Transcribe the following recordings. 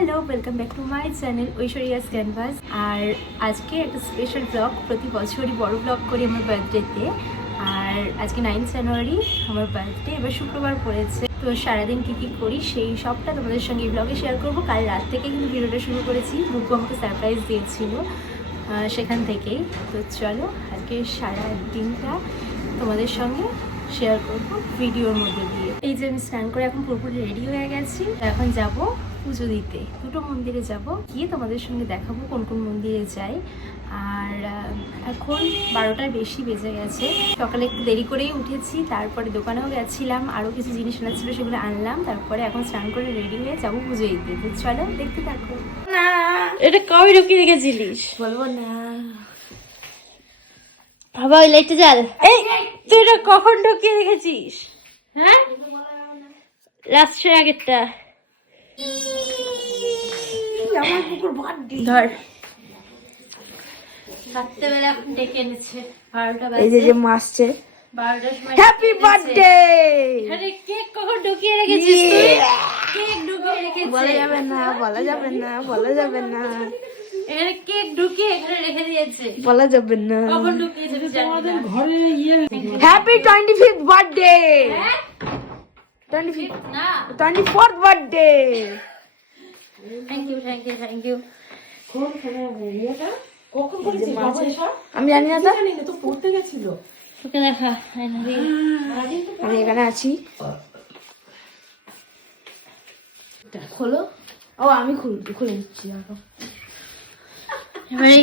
Hello, welcome back to my channel Aishwarya's canvas. আর আজকে একটা স্পেশাল ব্লগ, প্রতি বছরই বড় ব্লগ করি আমার বার্থডেতে। আর আজকে 9 জানুয়ারি আমার বার্থডে, এবার শুক্রবার পড়েছে। তো সারাদিন কী কী করি সেই সবটা তোমাদের সঙ্গে এই ব্লগে শেয়ার করবো। কাল রাত থেকে কিন্তু ভিডিওটা শুরু করেছি, বুকু আমাকে সারপ্রাইজ দিয়েছিল সেখান থেকেই। তো চলো আজকে সারা দিনটা তোমাদের সঙ্গে শেয়ার করবো ভিডিওর মধ্যে দিয়ে। এই যে আমি স্নান করে এখন পুরোপুরি রেডি হয়ে গেছি, এখন যাব পুজো দিতে। দুটো মন্দিরে যাব, গিয়ে তোমাদের সঙ্গে দেখাবো কোন কোন মন্দিরে যাই। আর এখন 12টার বেশি বেজে গেছে। সকালে একটু দেরি করেই উঠেছি, তারপরে দোকানেও গেছিলাম, আরও কিছু জিনিস আনার ছিল সেগুলো আনলাম। তারপরে এখন স্নান করে রেডি হয়ে যাবো পুজো দিতে। তো চলো দেখতে থাকো। না এটা কবে ঢুকিয়ে রেখেছিলিস? বলবো না বাবা, ওই লাইটটা জ্বাল। এই তুই এটা কখন ঢুকিয়ে রেখেছিস? হ্যাঁ, রাত্রের আগেরটা। আমার কুকুর বার্থডে ধর, রাত্রেবেলা এখন ডেকে এনেছে 12টা বাজে। এই যে মাসছে 12টার সময় হ্যাপি বার্থডে। আরে কেক কখন ঢুকিয়ে রেখেছিস তুই? কেক ঢুকিয়ে রেখেছিস? বলা যাবে না, বলা যাবে না, বলা যাবে না, এখানে কেক ঢুকিয়ে এখানে রেখে দিয়েছে। বলা যাবে না। কখন ঢুকিয়েছে আমাদের ঘরে? Happy 25th birthday. 25th না, 24th birthday. Thank you thank you thank you. আমি জানি না তো পড়তে গেছিল। তোকে দেখা আমি এখানে আছি। খোলো। ও আমি খুলে দিচ্ছি। এবারে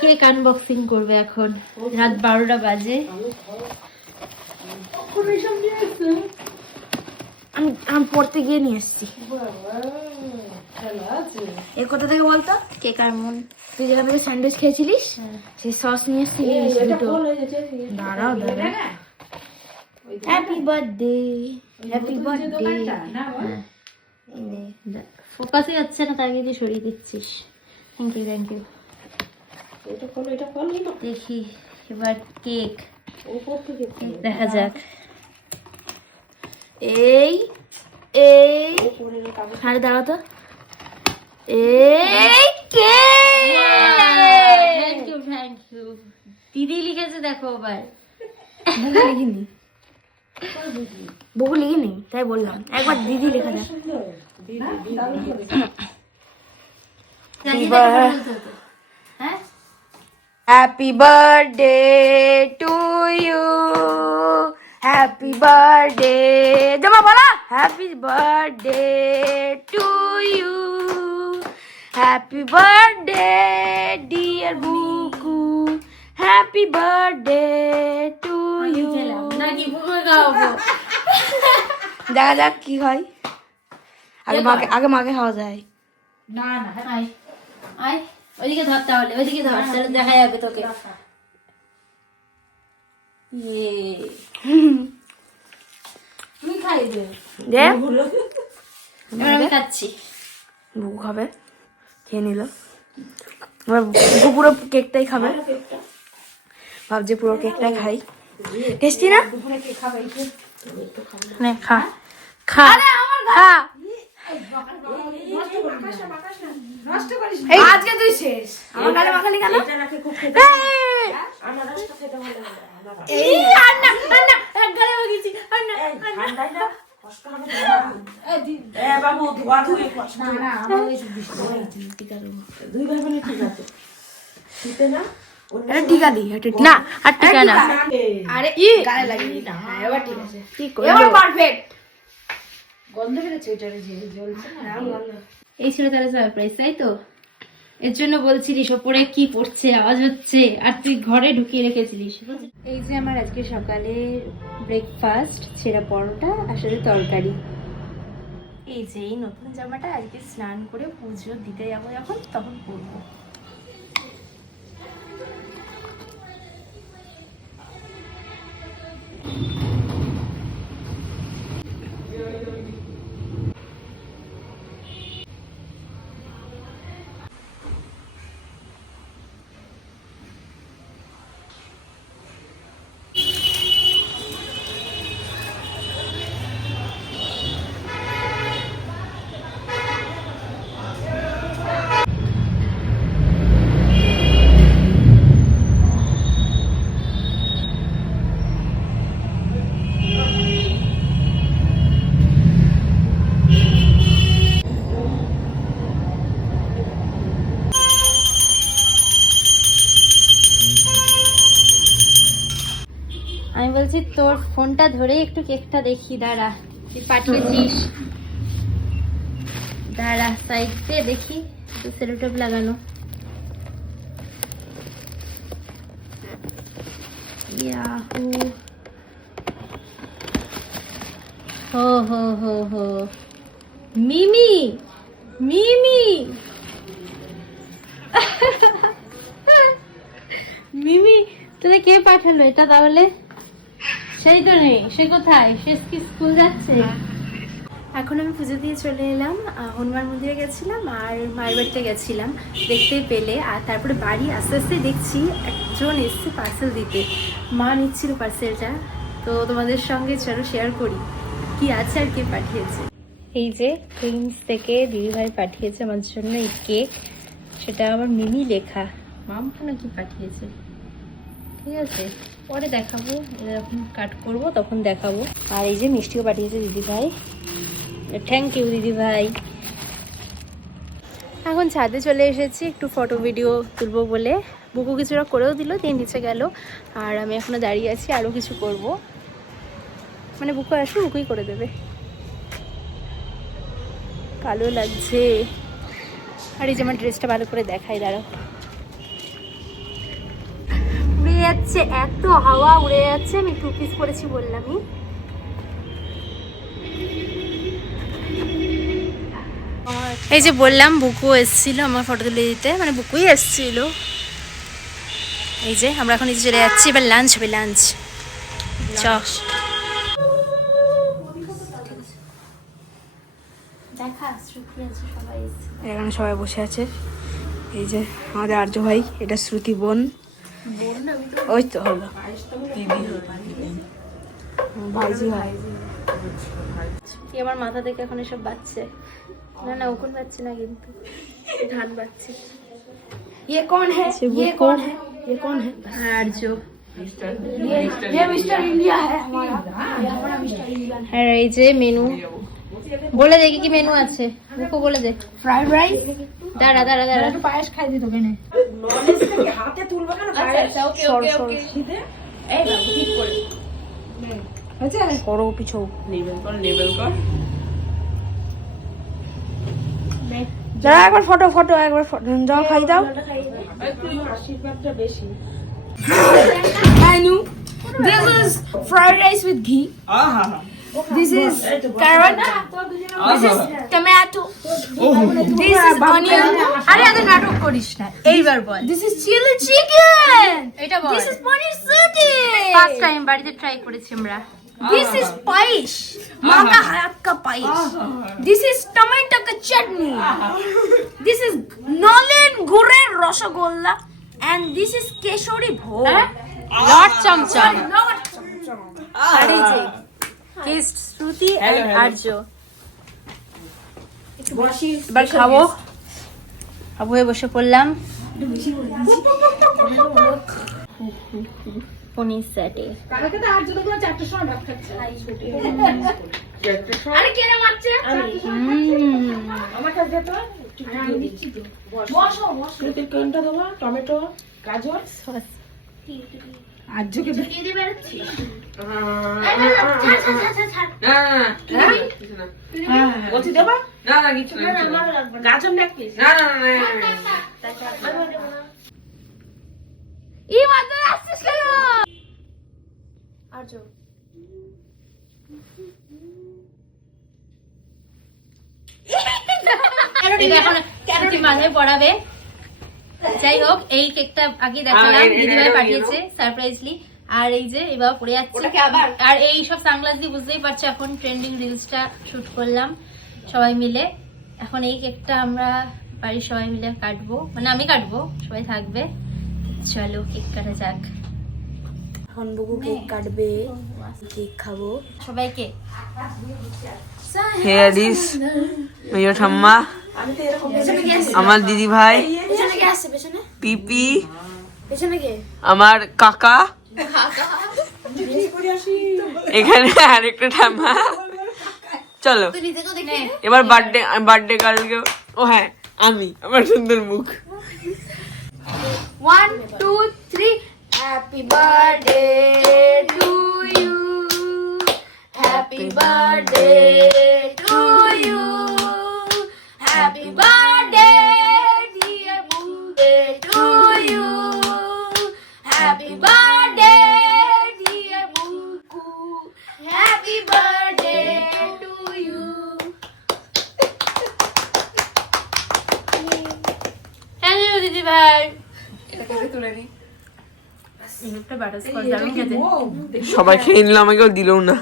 কেক আনবক্সিং করবে এখন, রাত 12টা বাজে। আমি পড়তে গিয়ে নিয়ে এসছি। এ কোথা থেকে বলতো? কেক আনমন। তুই যেখান থেকে স্যান্ডউইচ খেয়েছিলিস সেই সস নিয়ে এসছি। দাঁড়াও দাঁড়াও। Happy birthday, happy birthday. ফোকাসই হচ্ছে না, তাই দিয়ে সরিয়ে দিচ্ছিস। Thank you thank you. দেখি এবার কেক দেখা যাক। এই এই আরে দাঁড়াও তো। এই কে? Thank you thank you. দিদি লিখেছে দেখো এবার। লিখিনি, বহু লিখিনি, তাই বললাম একবার দিদি লেখা দেখ। হ্যাঁ, happy birthday to you, happy birthday. জমা বলা happy birthday to you, happy birthday dear Buku, happy birthday to you. নাকি বুকে খাওয়াবো? দেখা যাক কি হয়। আগে মাকে খাওয়া যায়। না না, আয় আয়, ওইদিকে ধর, তাহলে ওইদিকে ধর, তাহলে দেখা যাবে তোকে। ইয়ে তুমি খাইবে, দে এবার আমি খাচ্ছি। বুকু খাবে, খেয়ে নিল। এবার বুকু পুরো কেকটাই খাবে, ভাবছে পুরো কেকটাই খাই। টেস্টি না? নে খা খা খা। আজকে তুই শেষ। আমার গালে মাখালি কেন? টিকা দি না আর টিকা না। আরে গালে লাগিয়ে না, এবার ঠিক আছে, এবার পারফেক্ট। গন্ধ বেরোচ্ছে ওইটারে, যে জ্বলছে না। এই ছিল তাহলে সারপ্রাইজ, তাই তো? এর জন্য বলছিলিস ওপরে কি পড়ছে, আওয়াজ হচ্ছে, আর তুই ঘরে ঢুকিয়ে রেখেছিলিস। এই যে আমার আজকে সকালে ব্রেকফাস্ট, ছেঁড়া পরোটা আর সাথে তরকারি। এই যে এই নতুন জামাটা আজকে স্নান করে পুজো দিতে যাবো যখন, তখন পরবো। ফোনটা ধরে একটু কেকটা দেখি, দাঁড়া তুই পাঠিয়েছিস, দাঁড়া সাইড দিয়ে দেখি, একটু সেলোটেপ লাগানো। ইয়াহু, হো হো হো হো, মিমি মিমি মিমি, তোরা কে পাঠালো এটা তাহলে? সেই তো নেই, সে কোথায়? সে কি স্কুল যাচ্ছে? এখন আমি পুজো দিয়ে চলে এলাম, হনুমান মন্দিরে গেছিলাম আর মায়ের বাড়িতে গেছিলাম, দেখতে পেলে। আর তারপরে বাড়ি আস্তে আস্তে দেখছি একজন এসছে পার্সেল দিতে, মা নিচ্ছিল পার্সেলটা। তো তোমাদের সঙ্গে চলো শেয়ার করি কি আছে আর কে পাঠিয়েছে। এই যে প্রিন্স থেকে দিদিভাই পাঠিয়েছে আমার জন্য এই কেক, সেটা আবার মিমি লেখা, মাম কি পাঠিয়েছে। ঠিক আছে, পরে দেখাবো, যখন কাট করব তখন দেখাবো। আর এই যে মিষ্টিও পাঠিয়েছে দিদিভাই, থ্যাংক ইউ দিদিভাই। এখন ছাদে চলে এসেছি একটু ফটো ভিডিও তুলবো বলে, বুকু কিছুটা করেও দিল, দিয়ে নিচে গেল। আর আমি এখনো দাঁড়িয়ে আছি, আরও কিছু করব, মানে বুকু আসবে বুকুই করে দেবে। কালো লাগছে। আর এই যে আমার ড্রেসটা ভালো করে দেখাই, দাঁড়াও। উড়ে যাচ্ছে, এত হাওয়া উড়ে যাচ্ছে। আমি টু পিস পরেছি বললামই। এই যে বললাম বুকু এসেছিল আমার ফটো তুলে দিতে, মানে বুকুই এসেছিল। এই যে আমরা এখন নিচে চলে যাচ্ছি, এবার লাঞ্চ হবে, লাঞ্চ চ। এখানে সবাই বসে আছে। এই যে আমাদের আর্য ভাই, এটা শ্রুতি বোন, ওই তো হলো ভাইজি ভাই। কি আমার মাথা থেকে এখন এসব বাচ্চে না, না ওখন বাচ্চে না, কিন্তু ধান বাচ্চে। ये कौन है? ये कौन है? ये कौन है? আর্য। ये मिस्टर इंडिया है हमारा, ये हमारा मिस्टर इंडिया। আর এই যে মেনু বলে দেখি কি মেনু আছে, বুকু বলে দে। फ्राइड राइस, দাঁড়া দাঁড়া দাঁড়া, একটু পায়েস খাই দিত কেন? হাতে তুলবে কেন? আচ্ছা ওকে ওকে ওকে, এই বাবু ঠিক করে আচ্ছা করো পিছো, লেবেল কর। যারা একবার ফটো ফটো একবার যাও খাই দাও। Menu. This is fried rice with ghee. This is carrot. This is tomato. This is onion. আরে আরে নাটক করিস না, এইবার বল। This is chili chicken. এটা বল। This is paneer sati. First time বাড়িতে ট্রাই করেছি আমরা। This is paish. माँ का हाथ का पाइश. This is tomato का chutney. This is nolen gure rasgulla. And this is keshori bhog. লট চমচম। আর এই যে কেস্ট শ্রুতি আর আর্য। এবার খাবো, খাবো হয়ে বসে পড়লাম। পনির স্যাটে। আরে কেন মারছে? আমার কাছে যেত। আমি দিচ্ছি তো। বসো বসো। কোনটা দেবো? টমেটো, গাজর, সস। আজকে দিয়ে দিবে রাখছি। বলছি দেবা? না না কিছু না, আমার গাজর লাগবে। না না না। ই মাথা আসছিস কেন? আর্য এখন মাথায় পড়াবে। যাই হোক, এই কেকটা আগে দেখালাম, দিদিভাই পাঠিয়েছে সারপ্রাইজলি। আর এই যে এবার পড়ে যাচ্ছে, আর এই সব সানগ্লাস দিয়ে বুঝতেই পারছো এখন ট্রেন্ডিং রিলসটা শুট করলাম সবাই মিলে। এখন এই কেকটা আমরা বাড়ির সবাই মিলে কাটবো, মানে আমি কাটবো, সবাই থাকবে। চলো কেক কাটা যাক। এখন বুবু কেক কাটবে, কেক খাবো সবাইকে। Here is your ঠাম্মা, আমার দিদি ভাই, পেছনে কে আসছে? পেছনে পিপি, পেছনে কে? আমার কাকা, এখানে আরেকটা ঠাম্মা। চলো এবার বার্থডে কালকে। ও হ্যাঁ, আমি আমার সুন্দর মুখ। 1 2 3 Happy birthday to you. Happy birthday to you. Happy birthday, dear birthday to you. Happy birthday, dear Buku. Happy birthday to you. Thank you দিদি ভাই। সবাই খেয়ে নিল, আমাকেও দিল না।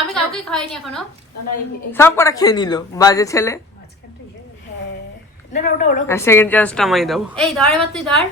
আমি কাউকে খাইনি এখনো। সব কটা খেয়ে নিল, বাজে ছেলে। সেকেন্ড চান্সটা আমি দাও। এই ধর, এবার তুই ধর।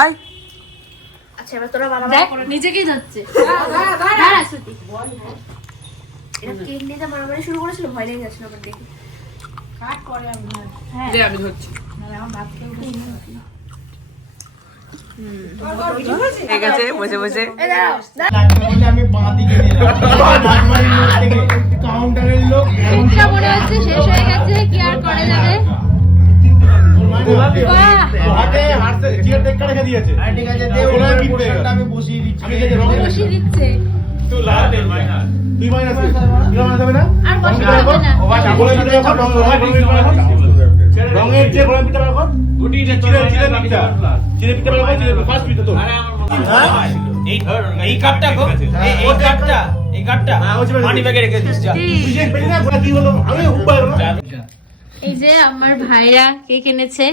আয় আচ্ছা এবার তোরা বানাবো। দেখ নিজেকেই ধরছে। দাঁড়া শ্রুতি। এটা কেক নিতে মারামারি শুরু করেছিল, ভয় লেগে যাচ্ছিল আমার দেখে। দে, আমি ধরছি। ঠিক আছে, বসে বসে এই দাঁড়াও, আমি বাঁ দিকে কাউন্টারের লোক কেকটা মনে হচ্ছে শেষ হয়ে গেছে, কি আর করা যাবে। বাহ, হাতে হাতে চেয়ার টেক্কা রেখে দিয়েছে। ঠিক আছে, দে ওনার পোরশনটা আমি বসিয়ে দিচ্ছি। আমি এই রং বসিয়ে দিচ্ছে। তুই লাল দে মাইনাস। তুই মাইনাস দে। তুই মাইনাস হবে না? আর বসাতে হবে না। গোলাপি পিঠা এখন রঙের যে গোলাপি পিঠা এখন গুটি চিড়ে চিড়ে পিঠা। চিড়ে পিঠা বলবো, চিড়ে ফার্স্ট পিঠা তো। এই কাপটা গো, এই কাপটা মানি ব্যাগে রেখে দিস যা। তুই যে পেলি না গোলা কি হলো? আমি উপায় হলো। এই যে আমার ভাইরা কেক এনেছে,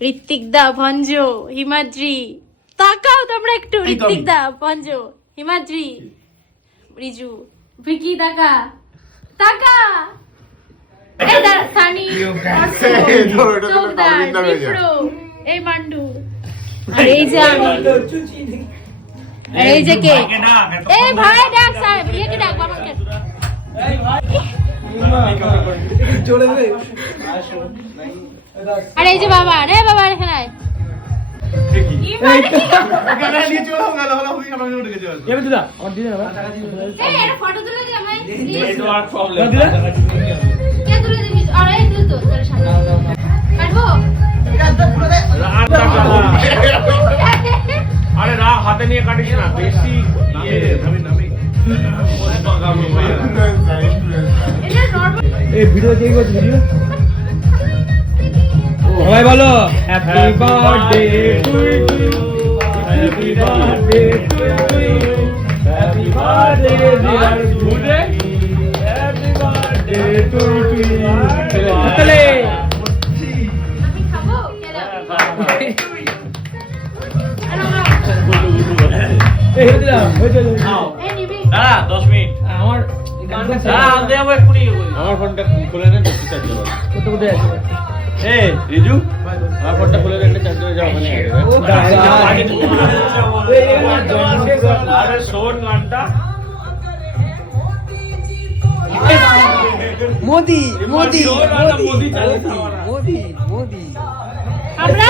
ঋত্বিক দা, ভঞ্জ, হিমাদ্রি। তাকাও তোমরা একটু, ঋত্বিক দা, ভঞ্জ, হিমাদ্রি, রিজু, ভিকি, তাকা তাকা। এই দা সানি, চোখদার, দীপ্রো, এই মান্ডু, আর এই যে আমি, আর এই যে কেক। এই ভাই ডাক স্যার, ইয়েকে ডাক, আমাকে। আর এই যে বাবা, রে বাবা এখানে আয়। ক্যামেরা নিয়ে চলো, গেল হলো হুই আমরা উঠে গেছে। এবে দিদা, আমার দিদা না। এই এটা ফটো তুলে দি আমায়, প্লিজ। Network problem. কে তুলে দিবি? আরে এই তুলে তো, তোর সামনে কাটবো। আরে না, হাতে নিয়ে কাটিস না, বেশি ইয়ে নামি নামি। এটা নরমাল। এই ভিডিও কে করছে ভিডিও? সবাই বলো happy birthday to you, happy birthday to you, happy birthday dear গুডে, হ্যাপি বার্থডে টু ইউ। চলে আমি খাবো, কে দাও? এই হয়ে দিলাম, হয়ে দিল। এই নিবি? দাঁড়া 10 মিনিট। আমার দাঁড়া আমি আবার এক্ষুনি ইয়ে করি। আমার ফোনটা খুলে নেন, একটু চার্জ দাও। কত কোথায় আছে? এই রিজু, আমার ফোনটা খুলে রেখে চার্জ হয়ে যাও ওখানে। আরে শোন গানটা। মোদি মোদি মোদি মোদি মোদি। আমরা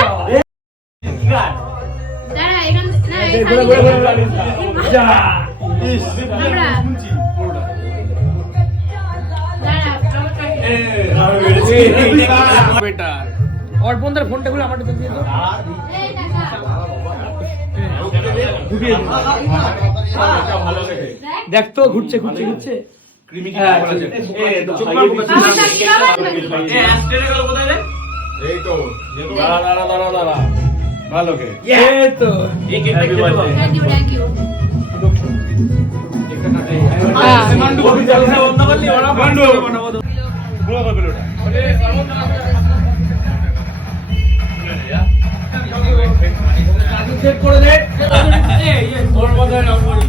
দাঁড়া, এখান না এখানে আমরা দাঁড়া, और বন্ধুর ফোনটা খুলে আমারটা দিয়ে দাও। এই টাকা ঢুকিয়ে দিন। ভালো লাগে। দেখ তো ঘুরছে ঘুরছে ঘুরছে। ক্রিমি কি বলা যায়? এই চুপ কর বলছিস। বাবা টাকি বাবা এ অ্যাস্টেরে গেল কোথায় রে? এই তো। দাঁড়া। ভালো কে? এই তো এই কেকটা খেতে পারবে। থ্যাংক ইউ মান্ডু বলি চালু না বন্ধ করলি ওরা মান্ডু বানাবো তো। পুরো করে ফেলো চেক করে দে। এই তোর মধ্যে নাম বলি।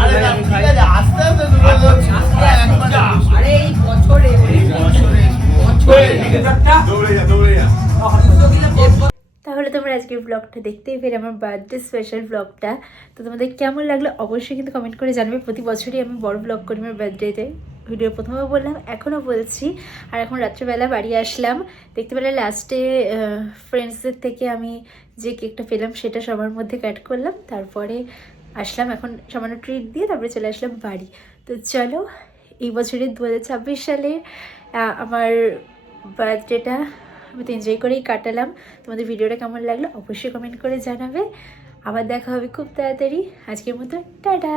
আরে না ঠিক আছে আস্তে আস্তে দুটো আরে এই বছরে দৌড়ে যা তাহলে তোমরা আজকের ব্লগটা দেখতেই পেরে আমার বার্থডে স্পেশাল ব্লগটা। তো তোমাদের কেমন লাগলো অবশ্যই কিন্তু কমেন্ট করে জানাবে। প্রতি বছরই আমি বড় ব্লগ করি আমার বার্থডেতে, ভিডিও প্রথমেও বললাম এখনও বলছি। আর এখন রাত্রেবেলা বাড়ি আসলাম, দেখতে পেলে লাস্টে ফ্রেন্ডসদের থেকে আমি যে কেকটা পেলাম সেটা সবার মধ্যে কাট করলাম, তারপরে আসলাম এখন সামান্য ট্রিট দিয়ে, তারপরে চলে আসলাম বাড়ি। তো চলো এই বছরের 2026 সালে আমার বার্থডেটা আমি তো এনজয় করেই কাটালাম। তোমাদের ভিডিওটা কেমন লাগলো অবশ্যই কমেন্ট করে জানাবে। আবার দেখা হবে খুব তাড়াতাড়ি। আজকের মতো টাটা।